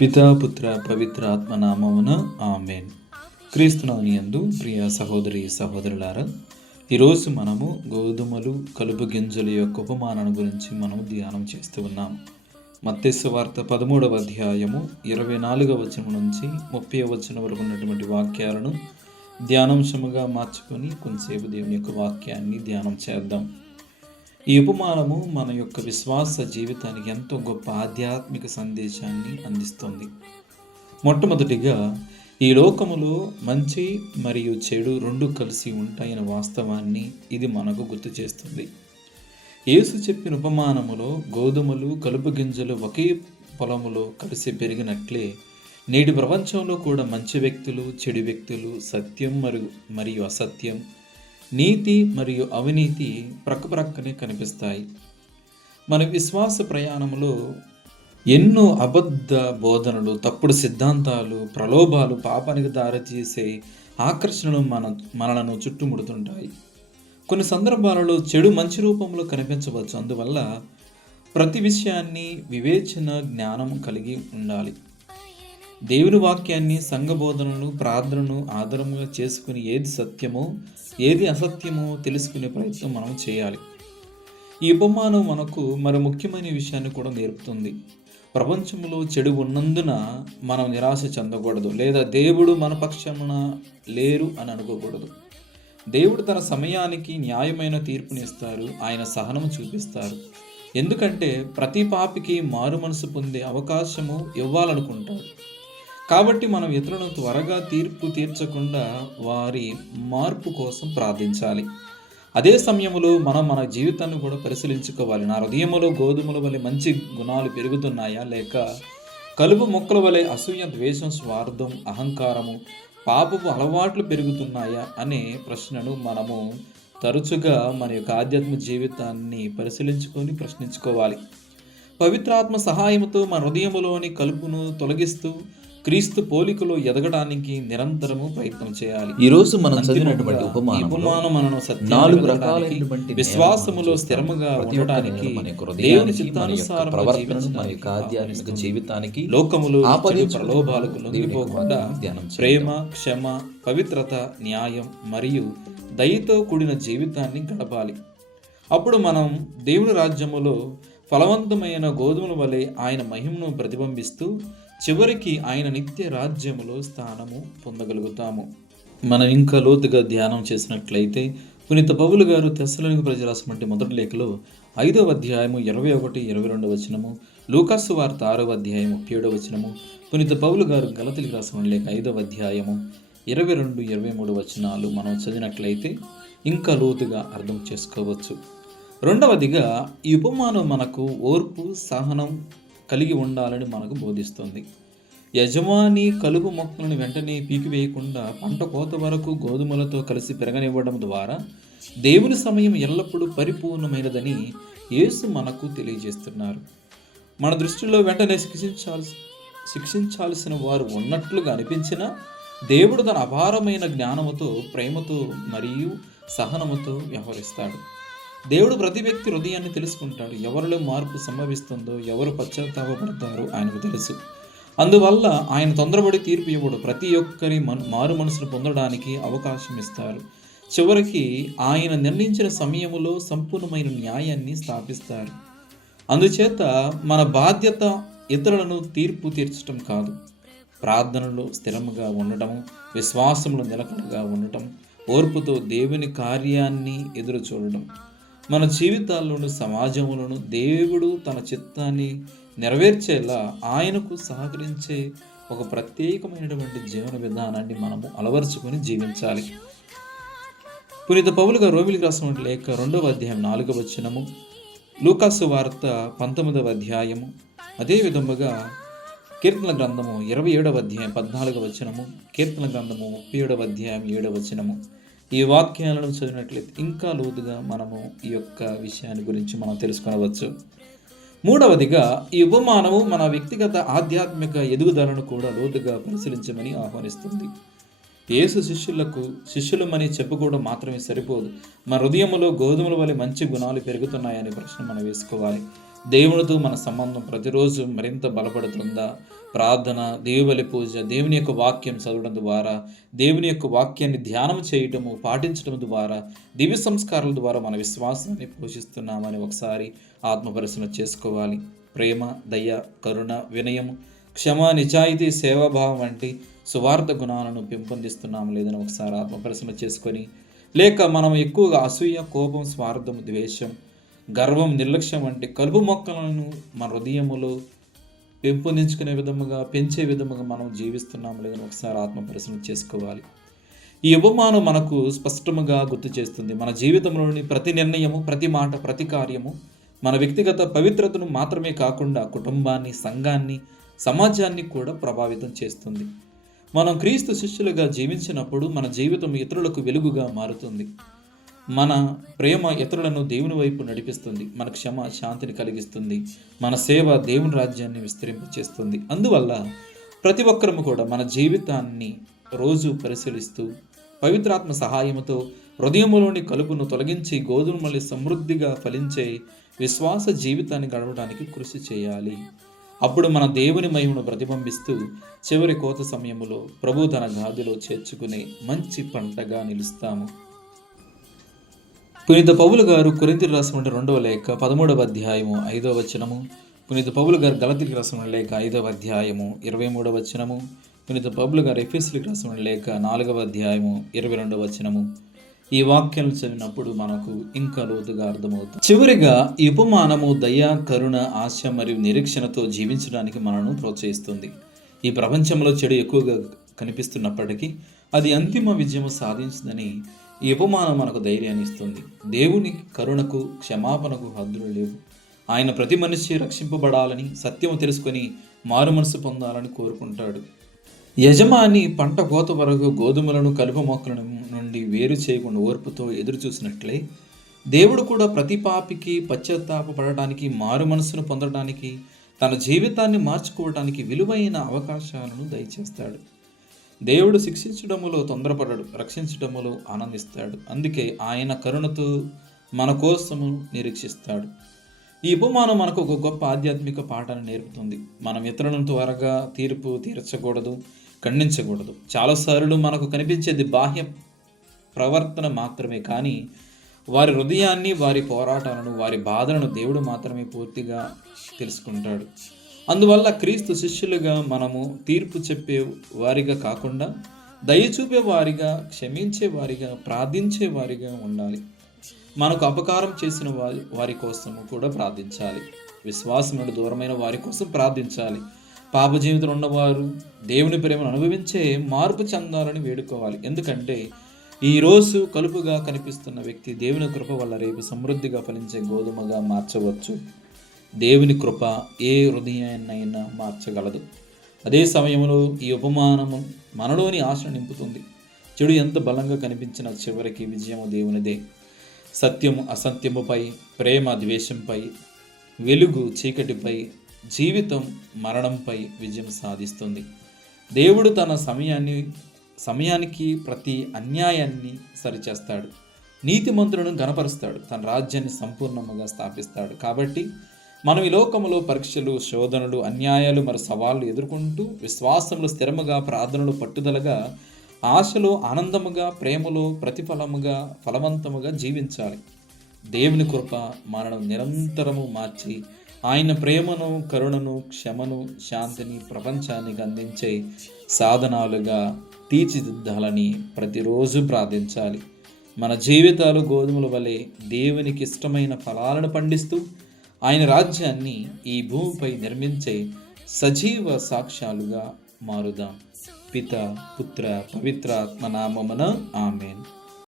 పితా పుత్ర పవిత్ర ఆత్మ నామమున ఆమేన్. క్రీస్తునాని యందు ప్రియ సహోదరి సహోదరులారా, ఈరోజు మనము గోధుమలు కలుపు గింజల యొక్క ఉపమానాన్ని గురించి మనం ధ్యానం చేస్తూ ఉన్నాము. మత్తయి సువార్త 13వ అధ్యాయము 24వ వచనం నుంచి 30వ వచనం వరకు ఉన్నటువంటి వాక్యాలను ధ్యానాంశముగా మార్చుకొని కొంతసేపు దేవుని యొక్క వాక్యాన్ని ధ్యానం చేద్దాం. ఈ ఉపమానము మన యొక్క విశ్వాస జీవితానికి ఎంతో గొప్ప ఆధ్యాత్మిక సందేశాన్ని అందిస్తుంది. మొట్టమొదటిగా, ఈ లోకములో మంచి మరియు చెడు రెండు కలిసి ఉంటాయన్న వాస్తవాన్ని ఇది మనకు గుర్తు చేస్తుంది. యేసు చెప్పిన ఉపమానములో గోధుమలు కలుపు గింజలు ఒకే పొలములో కలిసి పెరిగినట్లే నేటి ప్రపంచంలో కూడా మంచి వ్యక్తులు, చెడు వ్యక్తులు, సత్యం మరియు అసత్యం, నీతి మరియు అవినీతి ప్రక్కనే కనిపిస్తాయి. మన విశ్వాస ప్రయాణంలో ఎన్నో అబద్ధ బోధనలు, తప్పుడు సిద్ధాంతాలు, ప్రలోభాలు, పాపానికి దారితీసే ఆకర్షణలు మనలను చుట్టుముడుతుంటాయి. కొన్ని సందర్భాలలో చెడు మంచి రూపంలో కనిపించవచ్చు. అందువల్ల ప్రతి విషయాన్ని వివేచన జ్ఞానం కలిగి ఉండాలి. దేవుని వాక్యాన్ని, సంఘ బోధనను, ప్రార్థనను ఆధారంగా చేసుకుని ఏది సత్యమో ఏది అసత్యమో తెలుసుకునే ప్రయత్నం మనం చేయాలి. ఈ ఉపమానం మనకు మరో ముఖ్యమైన విషయాన్ని కూడా నేర్పుతుంది. ప్రపంచంలో చెడు ఉన్నందున మనం నిరాశ చెందకూడదు, లేదా దేవుడు మన పక్షమున లేరు అని అనుకోకూడదు. దేవుడు తన సమయానికి న్యాయమైన తీర్పునిస్తారు. ఆయన సహనము చూపిస్తారు. ఎందుకంటే ప్రతి పాపికి మారు మనసు పొందే అవకాశము ఇవ్వాలనుకుంటాడు. కాబట్టి మనం ఇతరులను త్వరగా తీర్పు తీర్చకుండా వారి మార్పు కోసం ప్రార్థించాలి. అదే సమయంలో మనం మన జీవితాన్ని కూడా పరిశీలించుకోవాలి. నా హృదయంలో గోధుమల వలె మంచి గుణాలు పెరుగుతున్నాయా, లేక కలుపు మొక్కల వలె అసూయ, ద్వేషం, స్వార్థం, అహంకారము, పాపపు అలవాట్లు పెరుగుతున్నాయా అనే ప్రశ్నను మనము తరచుగా మన యొక్క ఆధ్యాత్మిక జీవితాన్ని పరిశీలించుకొని ప్రశ్నించుకోవాలి. పవిత్రాత్మ సహాయంతో మన హృదయంలోని కలుపును తొలగిస్తూ క్రీస్తు పోలికలో ఎదగడానికి నిరంతరము ప్రయత్నం చేయాలి. ఈ రోజు మనం చదివినటువంటి ఉపమానం మనను 4 రకాలైనటువంటి విశ్వాసములో స్థిరముగా ఉండడానికి, దేవుని చిత్తానుసారం ప్రవర్తనను మన యొక్క ఆధ్యాత్మిక జీవితానికి, లోకములో ప్రలోభాలకు లొంగిపోకుండా ప్రేమ, క్షమ, పవిత్రత, న్యాయం మరియు దయతో కూడిన జీవితాన్ని గడపాలి. అప్పుడు మనం దేవుని రాజ్యములో ఫలవంతమైన గోధుమల వలె ఆయన మహిమను ప్రతిబింబిస్తూ చివరికి ఆయన నిత్య రాజ్యములో స్థానము పొందగలుగుతాము. మనం ఇంకా లోతుగా ధ్యానం చేసినట్లయితే పునీత పౌలు గారు తెస్సలోనిక ప్రజలకు రాసినటువంటి మొదటి లేఖలో 5వ అధ్యాయము 21, 22 వచనము, లూకాసు వార్త 6వ అధ్యాయం 37 వచనము, పునీత పౌలు గారు గలతీలకు రాసిన లేఖ 5వ అధ్యాయము 22, 23 వచనాలు మనం చదివినట్లయితే ఇంకా లోతుగా అర్థం చేసుకోవచ్చు. రెండవదిగా, ఈ ఉపమానం మనకు ఓర్పు, సహనం కలిగి ఉండాలని మనకు బోధిస్తుంది. యజమాని కలుపు మొక్కలను వెంటనే పీకివేయకుండా పంట కోత వరకు గోధుమలతో కలిసి పెరగనివ్వడం ద్వారా దేవుని సమయం ఎల్లప్పుడూ పరిపూర్ణమైనదని యేసు మనకు తెలియజేస్తున్నారు. మన దృష్టిలో వెంటనే శిక్షించాల్సిన వారు ఉన్నట్లుగా అనిపించినా దేవుడు తన అపారమైన జ్ఞానముతో, ప్రేమతో మరియు సహనముతో వ్యవహరిస్తాడు. దేవుడు ప్రతి వ్యక్తి హృదయాన్ని తెలుసుకుంటాడు. ఎవరిలో మార్పు సంభవిస్తుందో, ఎవరు పశ్చాత్తాపడతారో ఆయనకు తెలుసు. అందువల్ల ఆయన తొందరపడి తీర్పు ఇవ్వడు. ప్రతి ఒక్కరి మారు మనసును పొందడానికి అవకాశం ఇస్తారు. చివరికి ఆయన నిర్ణయించిన సమయంలో సంపూర్ణమైన న్యాయాన్ని స్థాపిస్తారు. అందుచేత మన బాధ్యత ఇతరులను తీర్పు తీర్చడం కాదు, ప్రార్థనలో స్థిరముగా ఉండటం, విశ్వాసంలో నిలకడగా ఉండటం, ఓర్పుతో దేవుని కార్యాన్ని ఎదురు చూడడం. మన జీవితాల్లోనూ సమాజంలోనూ దేవుడు తన చిత్తాన్ని నెరవేర్చేలా ఆయనకు సహకరించే ఒక ప్రత్యేకమైనటువంటి జీవన విధానాన్ని మనము అలవరుచుకొని జీవించాలి. పునీత పౌలు గారు రోమిలికి రాసిన లేఖ 2వ అధ్యాయం 4వ వచనము, లూకాసు వార్త 19వ అధ్యాయము, అదే విధముగా కీర్తన గ్రంథము 27వ అధ్యాయం 14వ వచనము, కీర్తన గ్రంథము 37వ అధ్యాయం 7వ వచనము, ఈ వాక్యాలను చదివినట్లయితే ఇంకా లోతుగా మనము ఈ యొక్క విషయాన్ని గురించి మనం తెలుసుకొనవచ్చు. మూడవదిగా, ఈ ఉపమానము మన వ్యక్తిగత ఆధ్యాత్మిక ఎదుగుదలను కూడా లోతుగా పరిశీలించమని ఆహ్వానిస్తుంది. యేసు శిష్యులమని చెప్పుకోవడం మాత్రమే సరిపోదు. మన హృదయంలో గోధుమల వలె మంచి గుణాలు పెరుగుతున్నాయనే ప్రశ్న మనం వేసుకోవాలి. దేవునితో మన సంబంధం ప్రతిరోజు మరింత బలపడుతుందా? ప్రార్థన, దేవుని పూజ, దేవుని యొక్క వాక్యం చదవడం ద్వారా, దేవుని యొక్క వాక్యాన్ని ధ్యానం చేయటము, పాటించడం ద్వారా, దివ్య సంస్కారాల ద్వారా మన విశ్వాసాన్ని పోషిస్తున్నామని ఒకసారి ఆత్మపరిశీలన చేసుకోవాలి. ప్రేమ, దయ, కరుణ, వినయము, క్షమ, నిజాయితీ, సేవాభావం వంటి సువార్త గుణాలను పెంపొందిస్తున్నాము లేదని ఒకసారి ఆత్మపరిశీలన చేసుకొని, లేక మనం ఎక్కువగా అసూయ, కోపం, స్వార్థం, ద్వేషం, గర్వం, నిర్లక్ష్యం వంటి కలుపు మొక్కలను మన హృదయములో పెంపొందించుకునే విధముగా, పెంచే విధముగా మనం జీవిస్తున్నాము లేదని ఒకసారి ఆత్మపరిశీలన చేసుకోవాలి. ఈ ఉపమానం మనకు స్పష్టముగా గుర్తు చేస్తుంది, మన జీవితంలోని ప్రతి నిర్ణయము, ప్రతి మాట, ప్రతి కార్యము మన వ్యక్తిగత పవిత్రతను మాత్రమే కాకుండా కుటుంబాన్ని, సంఘాన్ని, సమాజాన్ని కూడా ప్రభావితం చేస్తుంది. మనం క్రీస్తు శిష్యులుగా జీవించినప్పుడు మన జీవితం ఇతరులకు వెలుగుగా మారుతుంది. మన ప్రేమ ఇతరులను దేవుని వైపు నడిపిస్తుంది. మన క్షమ శాంతిని కలిగిస్తుంది. మన సేవ దేవుని రాజ్యాన్ని విస్తరింపచేస్తుంది. అందువల్ల ప్రతి ఒక్కరము కూడా మన జీవితాన్ని రోజు పరిశీలిస్తూ పవిత్రాత్మ సహాయంతో హృదయంలోని కలుపును తొలగించి గోధుమల్ని సమృద్ధిగా ఫలించే విశ్వాస జీవితాన్ని గడవడానికి కృషి చేయాలి. అప్పుడు మన దేవుని మహిమను ప్రతిబింబిస్తూ చివరి కోత సమయంలో ప్రభు తన గాదిలో చేర్చుకునే మంచి పంటగా నిలుస్తాము. పునీత పౌలు గారు కొరింథీయులకు రాసిన 2వ లేఖ 13వ అధ్యాయము 5వ వచనము, పునీత పౌలు గారు గలతీయులకు రాసిన లేఖ 5వ అధ్యాయము 23వ వచనము, పునీత పౌలు గారు ఎఫెసీయులకు రాసిన లేఖ 4వ అధ్యాయము 22వ వచనము, ఈ వాక్యాలను చదివినప్పుడు మనకు ఇంకా లోతుగా అర్థమవుతుంది. చివరిగా ఈ ఉపమానము దయ, కరుణ, ఆశ మరియు నిరీక్షణతో జీవించడానికి మనను ప్రోత్సహిస్తుంది. ఈ ప్రపంచంలో చెడు ఎక్కువగా కనిపిస్తున్నప్పటికీ అది అంతిమ విజయము సాధించిందని ఈ ఉపమానం మనకు ధైర్యాన్ని ఇస్తుంది. దేవుని కరుణకు, క్షమాపణకు హద్దులు లేవు. ఆయన ప్రతి మనిషి రక్షింపబడాలని, సత్యము తెలుసుకొని మారు మనసు పొందాలని కోరుకుంటాడు. యజమాని పంట కోత వరకు గోధుమలను, కలుపు మొక్కల నుండి వేరు చేయకుండా ఓర్పుతో ఎదురు చూసినట్లే దేవుడు కూడా ప్రతి పాపికి పశ్చాత్తాపపడటానికి, మారు మనసును పొందడానికి, తన జీవితాన్ని మార్చుకోవడానికి విలువైన అవకాశాలను దయచేస్తాడు. దేవుడు శిక్షించడములో తొందరపడడు, రక్షించడములో ఆనందిస్తాడు. అందుకే ఆయన కరుణతో మన కోసము నిరీక్షిస్తాడు. ఈ ఉపమానం మనకు ఒక గొప్ప ఆధ్యాత్మిక పాఠాన్ని నేర్పుతుంది. మనం ఇతరులను త్వరగా తీర్పు తీర్చకూడదు, ఖండించకూడదు. చాలాసార్లు మనకు కనిపించేది బాహ్య ప్రవర్తన మాత్రమే, కానీ వారి హృదయాన్ని, వారి పోరాటాలను, వారి బాధలను దేవుడు మాత్రమే పూర్తిగా తెలుసుకుంటాడు. అందువల్ల క్రీస్తు శిష్యులుగా మనము తీర్పు చెప్పే వారిగా కాకుండా దయ చూపే వారిగా, క్షమించే వారిగా, ప్రార్థించే వారిగా ఉండాలి. మనకు అపకారం చేసిన వారి కోసము కూడా ప్రార్థించాలి. విశ్వాసం నుండి దూరమైన వారి కోసం ప్రార్థించాలి. పాప జీవితంలో ఉన్నవారు దేవుని ప్రేమను అనుభవించే మార్పు చెందాలని వేడుకోవాలి. ఎందుకంటే ఈరోజు కలుపుగా కనిపిస్తున్న వ్యక్తి దేవుని కృప వల్ల రేపు సమృద్ధిగా ఫలించే గోధుమగా మార్చవచ్చు. దేవుని కృప ఏ హృదయాన్నైనా మార్చగలదు. అదే సమయంలో ఈ ఉపమానము మనలోని ఆశను నింపుతుంది. చెడు ఎంత బలంగా కనిపించినా చివరికి విజయము దేవునిదే. సత్యము అసత్యముపై, ప్రేమ ద్వేషంపై, వెలుగు చీకటిపై, జీవితం మరణంపై విజయం సాధిస్తుంది. దేవుడు తన సమయానికి ప్రతి అన్యాయాన్ని సరిచేస్తాడు. నీతిమంతులను ఘనపరుస్తాడు. తన రాజ్యాన్ని సంపూర్ణంగా స్థాపిస్తాడు. కాబట్టి మనం ఈ లోకంలో పరీక్షలు, శోధనలు, అన్యాయాలు మరియు సవాళ్లు ఎదుర్కొంటూ విశ్వాసంలో స్థిరముగా, ప్రార్థనలు పట్టుదలగా, ఆశలో ఆనందముగా, ప్రేమలో ప్రతిఫలముగా, ఫలవంతముగా జీవించాలి. దేవుని కృప మనను నిరంతరము మార్చి ఆయన ప్రేమను, కరుణను, క్షమను, శాంతిని ప్రపంచానికి అందించే సాధనాలుగా తీర్చిదిద్దాలని ప్రతిరోజు ప్రార్థించాలి. మన జీవితాలు గోధుమల వలె దేవునికి ఇష్టమైన ఫలాలను పండిస్తూ ఆయన రాజ్యాన్ని ఈ భూమిపై నిర్మించే సజీవ సాక్ష్యాలుగా మారుదాం. పిత, పుత్ర, పవిత్రాత్మ నామమున ఆమేన్.